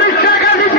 ¡Luis